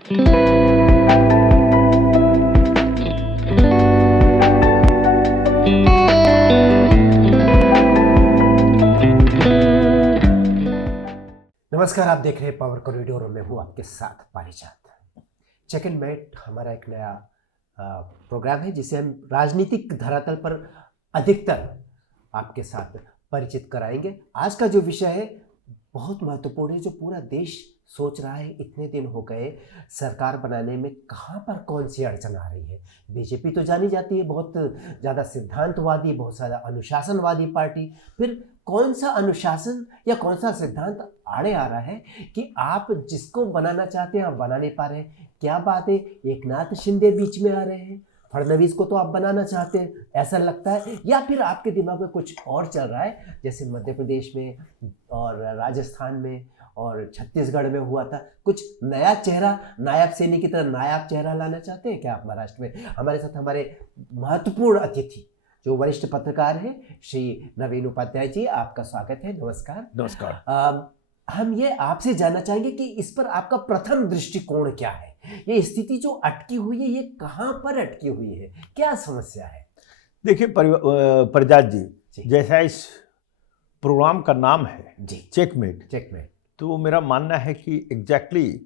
नमस्कार, आप देख रहे हैं पावर कॉरिडोर और मैं हूँ आपके साथ पारिजात। चेक एंड मेट हमारा एक नया प्रोग्राम है जिसे हम राजनीतिक धरातल पर अधिकतर आपके साथ परिचित कराएंगे। आज का जो विषय है बहुत महत्वपूर्ण है, जो पूरा देश सोच रहा है इतने दिन हो गए सरकार बनाने में कहाँ पर कौन सी अड़चन आ रही है। बीजेपी तो जानी जाती है बहुत ज़्यादा सिद्धांतवादी, बहुत ज़्यादा अनुशासनवादी पार्टी, फिर कौन सा अनुशासन या कौन सा सिद्धांत आड़े आ रहा है कि आप जिसको बनाना चाहते हैं आप बना नहीं पा रहे हैं। क्या बात है, एकनाथ शिंदे बीच में आ रहे हैं, फडणवीस को तो आप बनाना चाहते हैं ऐसा लगता है, या फिर आपके दिमाग में कुछ और चल रहा है, जैसे मध्य प्रदेश में और राजस्थान में और छत्तीसगढ़ में हुआ था, कुछ नया चेहरा, नायब सैनी की तरह नायाब चेहरा लाना चाहते हैं क्या आप महाराष्ट्र में। हमारे साथ हमारे महत्वपूर्ण अतिथि जो वरिष्ठ पत्रकार हैं श्री नवीन उपाध्याय जी, आपका स्वागत है। नमस्कार। नमस्कार। हम ये आपसे जानना चाहेंगे कि इस पर आपका प्रथम दृष्टिकोण क्या है। ये स्थिति जो अटकी हुई है ये कहाँ पर अटकी हुई है, क्या समस्या है? देखिए परिजात जी, जैसा इस प्रोग्राम का नाम है जी, चेकमेट, तो मेरा मानना है कि एग्जैक्टली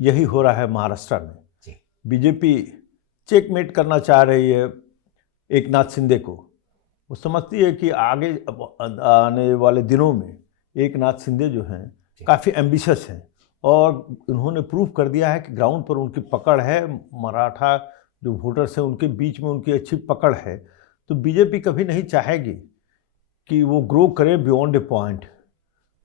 यही हो रहा है महाराष्ट्र में। जी, बीजेपी चेकमेट करना चाह रही है एकनाथ शिंदे को। वो समझती है कि आगे आने वाले दिनों में एकनाथ शिंदे जो हैं काफ़ी एम्बिशियस हैं और उन्होंने प्रूव कर दिया है कि ग्राउंड पर उनकी पकड़ है। मराठा जो वोटर्स हैं उनके बीच में उनकी अच्छी पकड़ है। तो बीजेपी कभी नहीं चाहेगी कि वो ग्रो करे बियॉन्ड ए पॉइंट,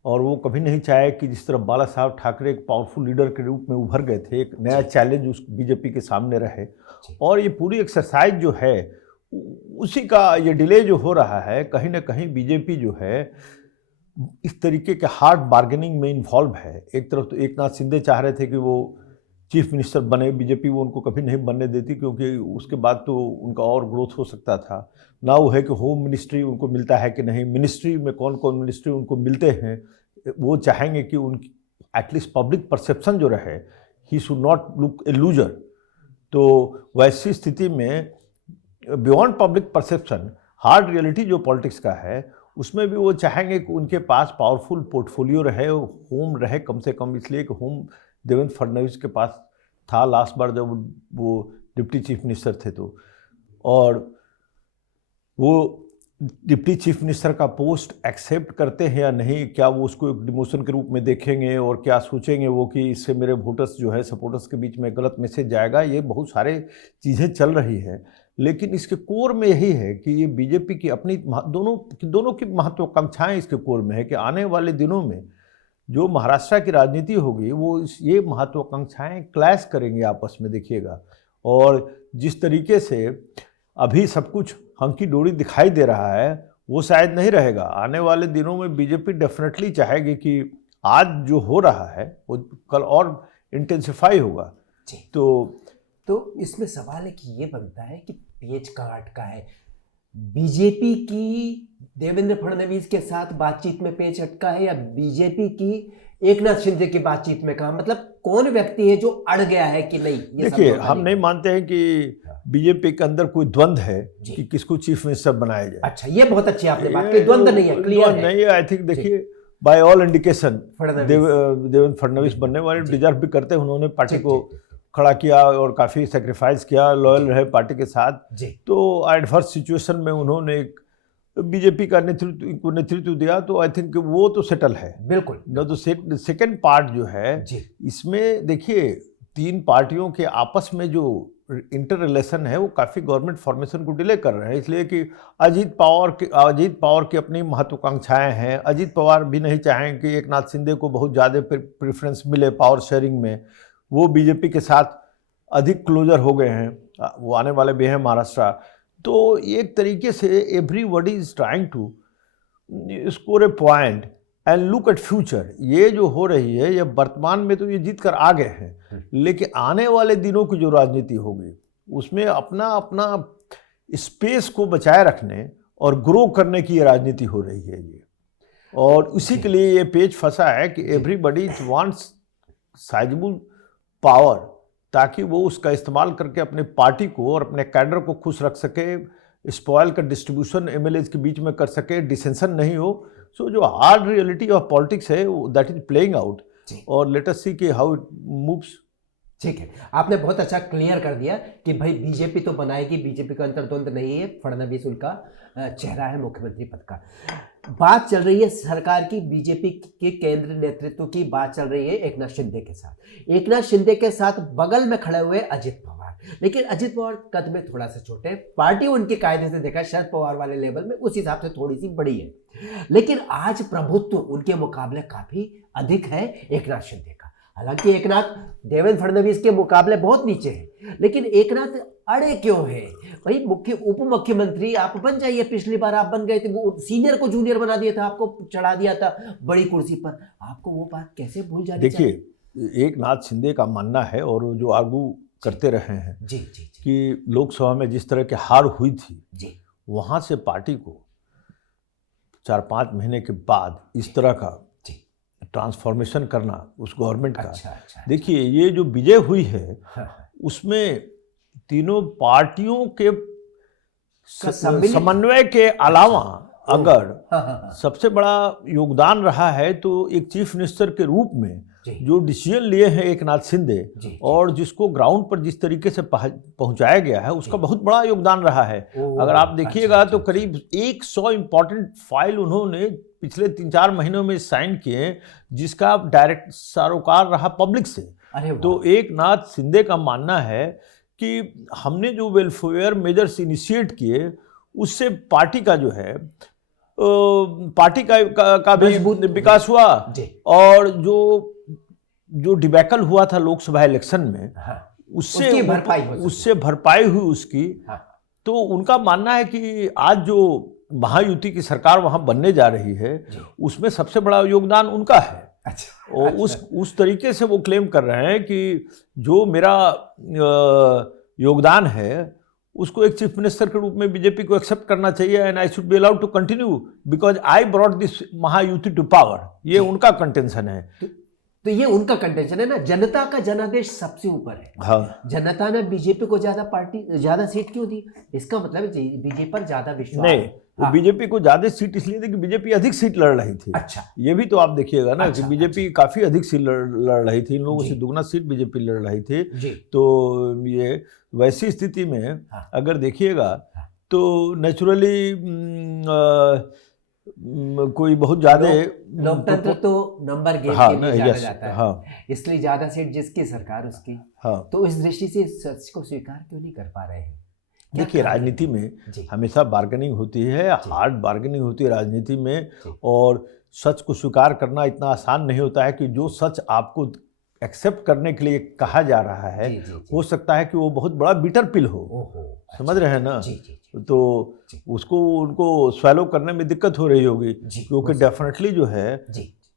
और वो कभी नहीं चाहे कि जिस तरह बाला साहब ठाकरे एक पावरफुल लीडर के रूप में उभर गए थे, एक नया चैलेंज उस बीजेपी के सामने रहे। और ये पूरी एक्सरसाइज जो है उसी का ये डिले जो हो रहा है, कहीं ना कहीं बीजेपी जो है इस तरीके के हार्ड बार्गेनिंग में इन्वॉल्व है। एक तरफ तो एकनाथ शिंदे चाह रहे थे कि वो चीफ मिनिस्टर बने, बीजेपी वो उनको कभी नहीं बनने देती क्योंकि उसके बाद तो उनका और ग्रोथ हो सकता था ना। वो है कि होम मिनिस्ट्री उनको मिलता है कि नहीं, मिनिस्ट्री में कौन कौन मिनिस्ट्री उनको मिलते हैं, वो चाहेंगे कि उनकी एटलीस्ट पब्लिक परसेप्शन जो रहे, he should not look A loser. तो वैसी स्थिति में beyond public perception, hard reality जो पॉलिटिक्स का है, उसमें भी वो चाहेंगे कि उनके पास पावरफुल पोर्टफोलियो रहे, होम रहे कम से कम। इसलिए कि होम देवेंद्र फडणवीस के पास था लास्ट बार जब वो डिप्टी चीफ मिनिस्टर थे तो, और वो डिप्टी चीफ मिनिस्टर का पोस्ट एक्सेप्ट करते हैं या नहीं, क्या वो उसको एक डिमोशन के रूप में देखेंगे और क्या सोचेंगे वो कि इससे मेरे वोटर्स जो है सपोर्टर्स के बीच में गलत मैसेज जाएगा। ये बहुत सारे चीज़ें चल रही है, लेकिन इसके कोर में यही है कि ये बीजेपी की अपनी दोनों की महत्वाकांक्षाएं इसके कोर में है कि आने वाले दिनों में जो महाराष्ट्र की राजनीति होगी वो ये महत्वाकांक्षाएं क्लैश करेंगे आपस में, देखिएगा। और जिस तरीके से अभी सब कुछ हंकी डोरी दिखाई दे रहा है वो शायद नहीं रहेगा। आने वाले दिनों में बीजेपी डेफिनेटली चाहेगी कि आज जो हो रहा है वो कल और इंटेंसिफाई होगा। तो इसमें सवाल है कि ये बनता है कि पेच कहाँ अटका है। बीजेपी की देवेंद्र फडणवीस के साथ बातचीत में पेच अटका है या बीजेपी की एकनाथ शिंदे की बातचीत में? कहा मतलब कौन व्यक्ति है जो अड़ गया है कि नहीं? देखिए, हम नहीं मानते हैं कि बीजेपी के अंदर कोई द्वंद्व है कि किसको चीफ मिनिस्टर बनाया जाए। अच्छा, ये बहुत अच्छी आपने बात की, द्वंद्व नहीं है, क्लियर है। नहीं, आई थिंक देखिए by all indication Devendra Fadnavis बनने वाले डिजर्व भी करते हैं। उन्होंने पार्टी को खड़ा किया और काफ़ी सेक्रीफाइस किया, लॉयल रहे पार्टी के साथ। तो एडवर्स सिचुएशन में उन्होंने एक बीजेपी का नेतृत्व दिया, तो आई थिंक वो तो सेटल है बिल्कुल। न तो सेकेंड पार्ट जो है इसमें देखिए, तीन पार्टियों के आपस में जो इंटर रिलेशन है वो काफ़ी गवर्नमेंट फॉर्मेशन को डिले कर रहे हैं। इसलिए कि अजीत पवार की अपनी महत्वाकांक्षाएं हैं। अजीत पवार भी नहीं चाहें कि एकनाथ शिंदे को बहुत ज़्यादा प्रेफरेंस मिले पावर शेयरिंग में। वो बीजेपी के साथ अधिक क्लोजर हो गए हैं, वो आने वाले भी हैं महाराष्ट्र। तो एक तरीके से everybody is trying to score a point and look at future. ये जो हो रही है ये वर्तमान में तो ये जीत कर आ गए हैं, लेकिन आने वाले दिनों की जो राजनीति होगी उसमें अपना अपना स्पेस को बचाए रखने और ग्रो करने की ये राजनीति हो रही है ये। और उसी के लिए ये पेच फंसा है कि एवरीबडी वांट्स साइजेबल पावर, ताकि वो उसका इस्तेमाल करके अपने पार्टी को और अपने कैडर को खुश रख सके, स्पॉयल का डिस्ट्रीब्यूशन एमएलएज के बीच में कर सके, डिसेंशन नहीं हो। सो जो हार्ड रियलिटी ऑफ पॉलिटिक्स है दैट इज प्लेइंग आउट, और लेट अस सी कि हाउ इट मूव्स। ठीक है, आपने बहुत अच्छा क्लियर कर दिया कि भाई बीजेपी तो बनाएगी, बीजेपी का अंतर्द्वंद नहीं है, फडणवीस उनका चेहरा है मुख्यमंत्री पद का। बात चल रही है सरकार की, बीजेपी के केंद्र नेतृत्व की बात चल रही है एकनाथ शिंदे के साथ। एकनाथ शिंदे के साथ बगल में खड़े हुए अजित पवार, लेकिन अजित पवार कद में थोड़ा सा छोटे, पार्टी उनकी कायदे से देखा शरद पवार वाले लेवल में उस हिसाब से थोड़ी सी बड़ी है, लेकिन आज प्रभुत्व उनके मुकाबले काफी अधिक है एकनाथ शिंदे का। हालांकि एकनाथ देवेंद्र फडणवीस के मुकाबले बहुत नीचे है, लेकिन एकनाथ अड़े क्यों है? भाई उप मुख्यमंत्री आप बन जाइए, पिछली बार आप बन गए थे, वो सीनियर को जूनियर बना दिया था, आपको चढ़ा दिया था बड़ी कुर्सी पर, आपको वो बात कैसे भूल जानी? देखिए, एकनाथ शिंदे का मानना है और वो जो आगू करते रहे हैं जी, जी, जी, कि लोकसभा में जिस तरह की हार हुई थी जी, वहां से पार्टी को 4-5 महीने के बाद इस तरह का ट्रांसफॉर्मेशन करना उस गवर्नमेंट का। अच्छा। देखिए, ये जो विजय हुई है हाँ, उसमें तीनों पार्टियों के समन्वय के अलावा अगर सबसे बड़ा योगदान रहा है तो एक चीफ मिनिस्टर के रूप में जो डिसीजन लिए हैं एकनाथ शिंदे, और जिसको ग्राउंड पर जिस तरीके से पहुंचाया गया है उसका बहुत बड़ा योगदान रहा है। अगर आप देखिएगा तो करीब 100 इंपॉर्टेंट फाइल उन्होंने पिछले 3-4 महीनों में साइन किए, जिसका डायरेक्ट सरोकार रहा पब्लिक से। तो एकनाथ शिंदे का मानना है कि हमने जो वेलफेयर मेजर्स इनिशिएट किए उससे पार्टी का जो है पार्टी का भी विकास हुआ, और जो डिबैकल हुआ था लोकसभा इलेक्शन में उससे भरपाई हुई उसकी। तो उनका मानना है कि आज जो महायुति की सरकार वहां बनने जा रही है उसमें सबसे बड़ा योगदान उनका है। और उस तरीके से वो क्लेम कर रहे हैं कि जो मेरा योगदान है उसको एक चीफ मिनिस्टर के रूप में बीजेपी को एक्सेप्ट करना चाहिए, and I should be allowed to continue because I brought this Mahayuti to power. ये उनका कंटेंशन है। तो ये उनका कंटेंशन है ना, जनता का जनादेश सबसे ऊपर है। हाँ, जनता ने बीजेपी को ज्यादा सीट क्यों दी? इसका मतलब बीजेपी पर ज्यादा विश्वास नहीं। हाँ। बीजेपी को ज्यादा सीट इसलिए थी कि बीजेपी अधिक सीट लड़ रही थी। अच्छा, ये भी तो आप देखिएगा ना कि बीजेपी काफी अधिक सीट लड़ रही थी, इन लोगों से दुगना सीट बीजेपी लड़ रही थी। तो ये वैसी स्थिति में अगर देखिएगा तो नेचुरली कोई बहुत ज्यादा लोकतंत्र तो नंबर गेम के लिए जाना जाता है, इसलिए ज्यादा सीट जिसकी सरकार उसकी। तो इस दृष्टि से सच को स्वीकार क्यों नहीं कर पा रहे हैं? देखिए, राजनीति में हमेशा बार्गेनिंग होती है, हार्ड बार्गेनिंग होती है राजनीति में, और सच को स्वीकार करना इतना आसान नहीं होता है कि जो सच आपको एक्सेप्ट करने के लिए कहा जा रहा है हो सकता है कि वो बहुत बड़ा बिटर पिल हो। समझ रहे हैं ना? तो उसको उनको स्वैलो करने में दिक्कत हो रही होगी, क्योंकि डेफिनेटली जो है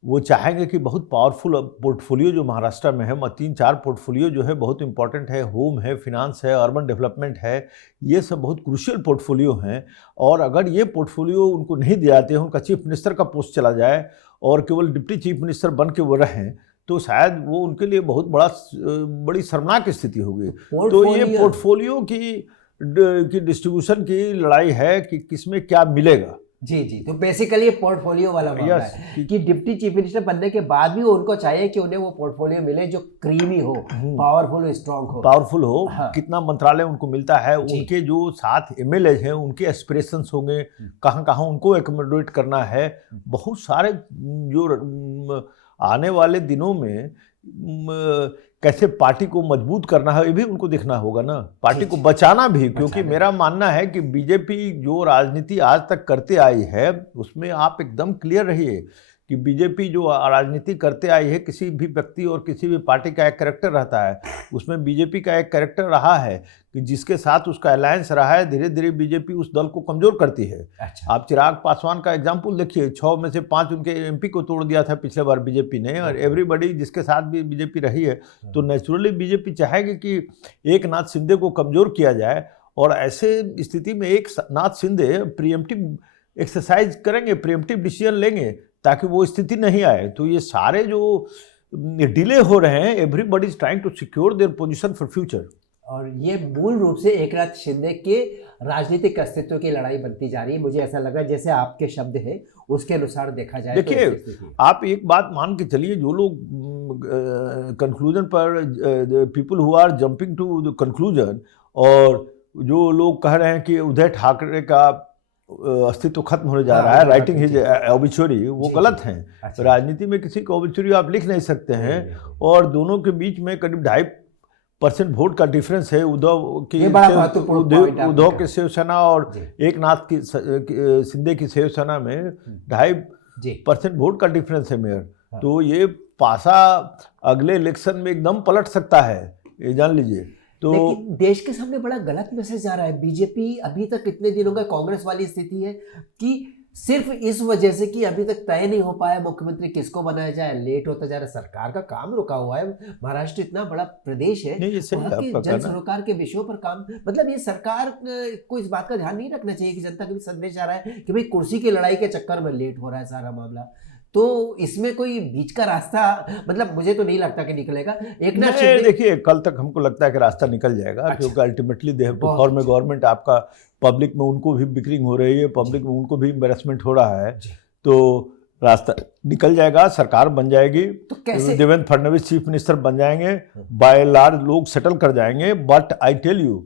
वो चाहेंगे कि बहुत पावरफुल पोर्टफोलियो जो महाराष्ट्र में है, 3-4 पोर्टफोलियो जो है बहुत इंपॉर्टेंट है, होम है, फिनांस है, अर्बन डेवलपमेंट है, ये सब बहुत क्रूशियल पोर्टफोलियो हैं। और अगर ये पोर्टफोलियो उनको नहीं दिए जाते हैं, उनका चीफ मिनिस्टर का पोस्ट चला जाए और केवल डिप्टी चीफ मिनिस्टर बन के वो रहें, तो शायद वो उनके लिए बहुत बड़ी शर्मनाक स्थिति होगी। तो ये पोर्टफोलियो की डिस्ट्रीब्यूशन की लड़ाई है कि किसमें क्या मिलेगा। जी, तो बेसिकली ये पोर्टफोलियो वाला मामला है कि डिप्टी चीफ मिनिस्टर बनने के बाद भी उनको चाहिए कि उन्हें वो पोर्टफोलियो मिले जो क्रीमी हो, पावरफुल हो, स्ट्रांग हो। कितना मंत्रालय उनको मिलता है, उनके जो साथ एमएलए हैं उनके एस्पिरेशंस होंगे, कहाँ उनको एकोमोडेट करना है। बहुत सारे जो आने वाले दिनों में कैसे पार्टी को मजबूत करना है ये भी उनको देखना होगा ना, पार्टी को बचाना भी। क्योंकि मेरा मानना है कि बीजेपी जो राजनीति आज तक करते आई है उसमें आप एकदम क्लियर रहिए कि बीजेपी जो राजनीति करते आई है, किसी भी व्यक्ति और किसी भी पार्टी का एक कैरेक्टर रहता है, उसमें बीजेपी का एक कैरेक्टर रहा है कि जिसके साथ उसका अलायंस रहा है, धीरे धीरे बीजेपी उस दल को कमजोर करती है। आप चिराग पासवान का एग्जाम्पल देखिए, 6 में से 5 उनके एमपी को तोड़ दिया था पिछले बार बीजेपी ने, और एवरीबडी जिसके साथ भी बीजेपी रही है। तो नेचुरली बीजेपी चाहेगी कि एकनाथ शिंदे को कमजोर किया जाए, और ऐसे स्थिति में एकनाथ शिंदे प्रीएम्प्टिव एक्सरसाइज करेंगे, प्रीएम्प्टिव डिसीजन लेंगे ताकि वो स्थिति नहीं आए। तो ये सारे जो डिले हो रहे हैं, everybody is trying to secure their position for future. और ये मूल रूप से एकनाथ शिंदे के राजनीतिक अस्तित्व की लड़ाई बनती जा रही है। मुझे ऐसा लगा जैसे आपके शब्द हैं उसके अनुसार देखा जाए। देखिए, आप एक बात मान के चलिए, जो लोग कंक्लूजन पर, people who are jumping to the conclusion, और जो लोग कह रहे हैं कि उदय ठाकरे का अस्तित्व खत्म होने जा रहा है, राइटिंग हिज ओबिचुरी, वो गलत हैं। अच्छा। राजनीति में किसी का ओबिचुरी आप लिख नहीं सकते हैं। और दोनों के बीच में करीब 2.5% वोट का डिफरेंस है। उद्धव की शिवसेना और एकनाथ की शिंदे की शिवसेना में 2.5% वोट का डिफरेंस है मेयर। तो ये पासा अगले इलेक्शन में एकदम पलट सकता है, ये जान लीजिए। तो लेकिन देश के सामने बड़ा गलत मैसेज जा रहा है। बीजेपी अभी तक कितने दिनों का कांग्रेस वाली स्थिति है कि सिर्फ इस वजह से कि अभी तक तय नहीं हो पाया मुख्यमंत्री किसको बनाया जाए, लेट होता जा रहा है, सरकार का काम रुका हुआ है। महाराष्ट्र इतना बड़ा प्रदेश है, वहाँ के जन सरोकार के विषयों पर काम, मतलब ये सरकार को इस बात का ध्यान नहीं रखना चाहिए कि जनता के भी संदेश आ रहा है कि भाई कुर्सी की लड़ाई के चक्कर में लेट हो रहा है सारा मामला। तो इसमें कोई बीच का रास्ता, मतलब मुझे तो नहीं लगता कि निकलेगा। एकनाथ शिंदे, देखिए, कल तक हमको लगता है कि रास्ता निकल जाएगा। अच्छा। क्योंकि ultimately they have to form a government. आपका पब्लिक में उनको भी बिक्रिंग हो रही है, पब्लिक में उनको भी एम्बेरसमेंट हो रहा है, तो रास्ता निकल जाएगा, सरकार बन जाएगी। तो कैसे देवेंद्र फडणवीस चीफ मिनिस्टर बन जाएंगे, बाय लार्ज लोग सेटल कर जाएंगे। बट आई टेल यू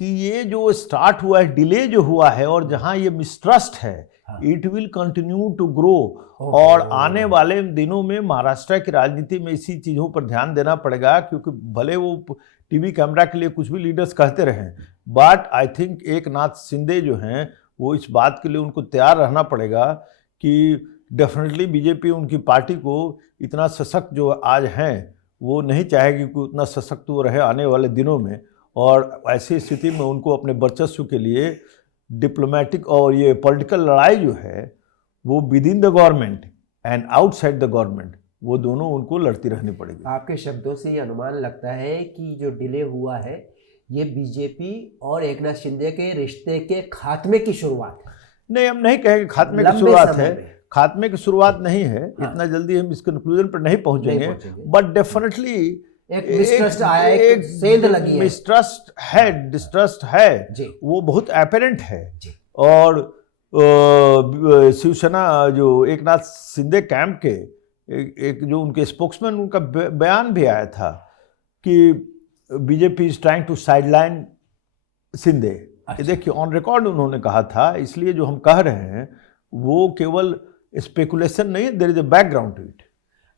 कि ये जो स्टार्ट हुआ है, डिले जो हुआ है, और जहां ये मिसट्रस्ट है, it will continue to grow. और आने वाले दिनों में महाराष्ट्र की राजनीति में इसी चीज़ों पर ध्यान देना पड़ेगा, क्योंकि भले वो टीवी कैमरा के लिए कुछ भी लीडर्स कहते रहें, but I think Eknath Shinde जो हैं वो इस बात के लिए उनको तैयार रहना पड़ेगा कि डेफिनेटली बीजेपी उनकी पार्टी को इतना सशक्त जो आज हैं वो नहीं चाहेगी कि उतना सशक्त वो रहे आने वाले दिनों में। और ऐसी स्थिति में उनको अपने वर्चस्व के लिए डिप्लोमेटिक और ये पॉलिटिकल लड़ाई जो है वो with in the government and outside the government, वो दोनों उनको लड़ती रहनी पड़ेगी। आपके शब्दों से ये अनुमान लगता है कि जो डिले हुआ है ये बीजेपी और एकनाथ शिंदे के रिश्ते के खात्मे की शुरुआत है। नहीं, हम नहीं कहेंगे खात्मे की शुरुआत है, खात्मे की शुरुआत नहीं है। हाँ। इतना जल्दी हम इस कंक्लूजन पर नहीं पहुंचेंगे, बट डेफिनेटली एक मिसट्रस्ट आया, एक सेंध लगी है, मिसट्रस्ट है, डिस्ट्रस्ट है, वो बहुत एपेरेंट है। और शिवसेना जो एकनाथ शिंदे कैंप के एक जो उनके स्पोक्समैन, उनका बयान भी आया था कि BJP is trying to sideline Shinde. देखिए, ऑन रिकॉर्ड उन्होंने कहा था। इसलिए जो हम कह रहे हैं वो केवल स्पेकुलेशन नहीं है, there is a background to it.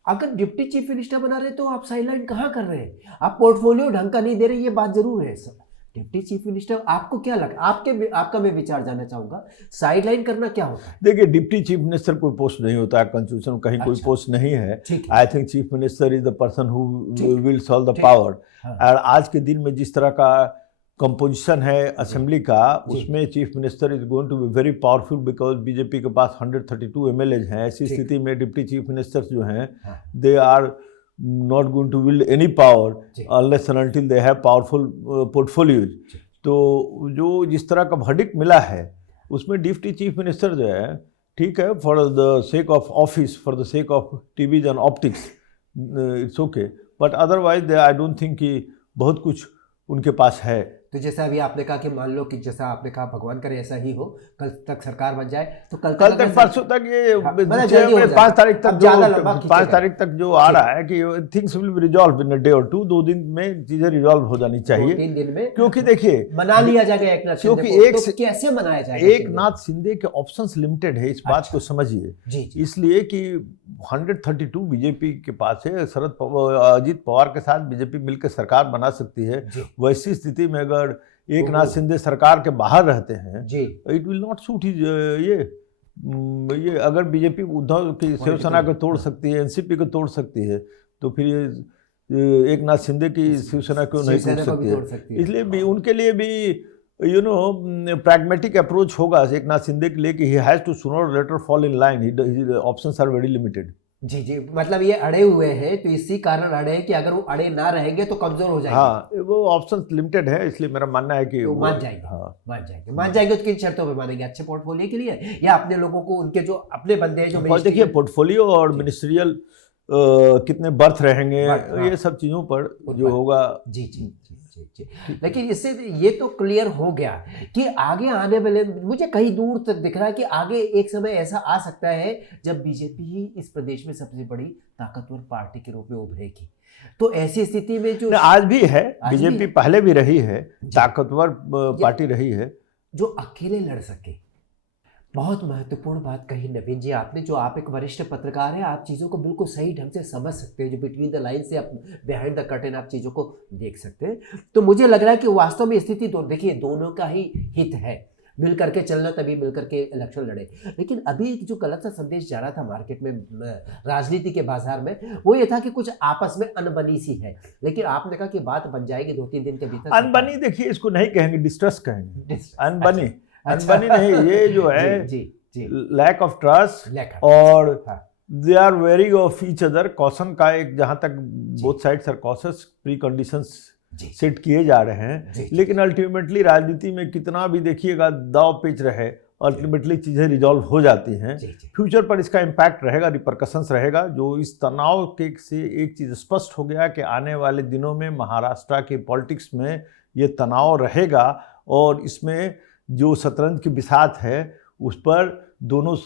अगर डिप्टी चीफ मिनिस्टर बना रहे तो आप साइडलाइन कहाँ कर रहे हैं? आप पोर्टफोलियो ढंग का नहीं दे रहे, ये बात जरूर है सर। डिप्टी चीफ मिनिस्टर आपको क्या लगता है? आपका मैं विचार जानना चाहूंगा, साइडलाइन करना क्या होता है? देखिए, डिप्टी चीफ मिनिस्टर कोई पोस्ट नहीं होता है, कॉन्स्टिट्यूशन में कहीं कोई पोस्ट नहीं है। I think chief minister is the person who will solve the power. और आज के दिन में जिस तरह का कंपोजिशन है असेंबली का, उसमें chief minister is going to be very powerful, because BJP के पास 132 MLAs हैं। ऐसी स्थिति में डिप्टी चीफ मिनिस्टर्स जो हैं, they are not going to wield any power unless and until they have powerful portfolios। तो जो जिस तरह का verdict मिला है उसमें डिप्टी चीफ मिनिस्टर जो है, ठीक है, for the sake of office, for the sake of TVs and optics, it's okay, but otherwise I don't think कि बहुत कुछ उनके पास है। तो जैसा अभी आपने कहा कि मान लो कि जैसा आपने कहा भगवान करे ऐसा ही हो, कल तक सरकार बन जाए, तो कल तक परसों तक ये 5 तारीख तक जो आ रहा है कि things will be resolve in a day और 2 दिन में चीजें रिजॉल्व हो जानी चाहिए। 3 दिन में, क्योंकि देखिए मना लिया जाएगा एकनाथ शिंदे को, तो कैसे मनाया जाएगा? एकनाथ शिंदे के ऑप्शंस लिमिटेड है, इस बात को समझिए। इसलिए कि 132 बीजेपी के पास है। अजीत पवार के साथ बीजेपी मिलकर सरकार बना सकती है। वैसी स्थिति में अगर एकनाथ शिंदे सरकार के बाहर रहते हैं, it will not suit his ये अगर बीजेपी उद्धव की शिवसेना को तोड़ सकती है, एनसीपी को तोड़ सकती है, तो फिर ये एकनाथ शिंदे की शिवसेना क्यों नहीं तोड़ सकती है? इसलिए भी उनके लिए भी pragmatic अप्रोच होगा एकनाथ शिंदे के लिए कि he has to sooner or later fall in line. His options are very limited. जी, मतलब ये अड़े हुए हैं, तो इसी कारण अड़े हैं कि अगर वो अड़े ना रहेंगे तो कमजोर हो जाएंगे। हाँ, वो ऑप्शन लिमिटेड है, इसलिए मेरा मानना है कि तो मान जाएंगे। हाँ, मान जाएंगे तो किन शर्तों पे मानेंगे? अच्छे पोर्टफोलियो के लिए, या अपने लोगों को, उनके जो अपने बंदे हैं जो देखिए, पोर्टफोलियो और मिनिस्ट्रियल कितने बर्थ रहेंगे, हाँ। ये सब चीज़ों पर उन जो पर। होगा। जी जी जी जी जी। लेकिन इससे ये तो क्लियर हो गया कि आगे आने वाले, मुझे कहीं दूर तक दिख रहा है कि आगे एक समय ऐसा आ सकता है जब बीजेपी ही इस प्रदेश में सबसे बड़ी ताकतवर पार्टी के रूप में उभरेगी। तो ऐसी स्थिति में जो आज भी है, आज भी बीजेपी है। पहले भी रही है, जी। ताकतवर पार्टी रही है। जो अकेले लड़ सके, बहुत महत्वपूर्ण बात कही नवीन जी आपने। जो आप एक वरिष्ठ पत्रकार हैं, आप चीज़ों को बिल्कुल सही ढंग से समझ सकते हैं, जो बिटवीन द लाइन से आप बिहाइंड द कर्टेन आप चीज़ों को देख सकते हैं। तो मुझे लग रहा है कि वास्तव में स्थिति देखिए दोनों का ही हित है, मिल करके चलना, तभी मिल करके इलेक्शन लड़े। लेकिन अभी जो गलत सा संदेश जा रहा था मार्केट में, राजनीति के बाजार में, वो ये था कि कुछ आपस में अनबनी सी है। लेकिन आपने कहा कि बात बन जाएगी 2-3 दिन के भीतर। अनबनी देखिए इसको नहीं कहेंगे, डिस्ट्रस कहेंगे। अनबनी अच्छा। अनबनी नहीं, ये जो है जी जी lack of trust, Lack of और हाँ। They are very of each other. Caution का एक, जहाँ तक both sides are cautious, preconditions जी सेट किए जा रहे हैं। जी, लेकिन अल्टीमेटली राजनीति में कितना भी देखिएगा दाव पेच रहे, अल्टीमेटली चीज़ें रिजॉल्व हो जाती हैं। जी जी फ्यूचर पर इसका इम्पैक्ट रहेगा, रिपरकशंस रहेगा। जो इस तनाव के से एक चीज़ स्पष्ट हो गया कि आने वाले दिनों में महाराष्ट्र के पॉलिटिक्स में ये तनाव रहेगा, और इसमें जो शतरंज की बिसात है उस पर दोनों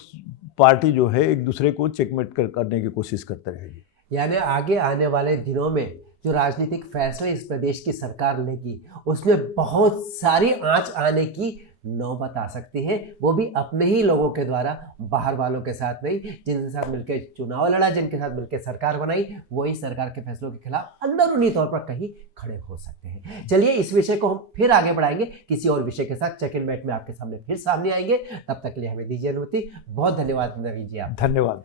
पार्टी जो है एक दूसरे को चेकमेट करने की कोशिश करते रहेगी। यानी आगे आने वाले दिनों में जो राजनीतिक फैसले इस प्रदेश की सरकार लेगी, उसमें बहुत सारी आंच आने की नौबत आ सकती है, वो भी अपने ही लोगों के द्वारा, बाहर वालों के साथ नहीं। जिनके साथ मिलकर चुनाव लड़ा, जिनके साथ मिलकर सरकार बनाई, वही सरकार के फैसलों के खिलाफ अंदरूनी तौर पर कहीं खड़े हो सकते हैं। चलिए, इस विषय को हम फिर आगे बढ़ाएंगे किसी और विषय के साथ। चेक इन मेट में आपके सामने फिर सामने आएंगे। तब तक के लिए हमें दीजिए अनुमति। बहुत धन्यवाद नवीन जी, आप धन्यवाद।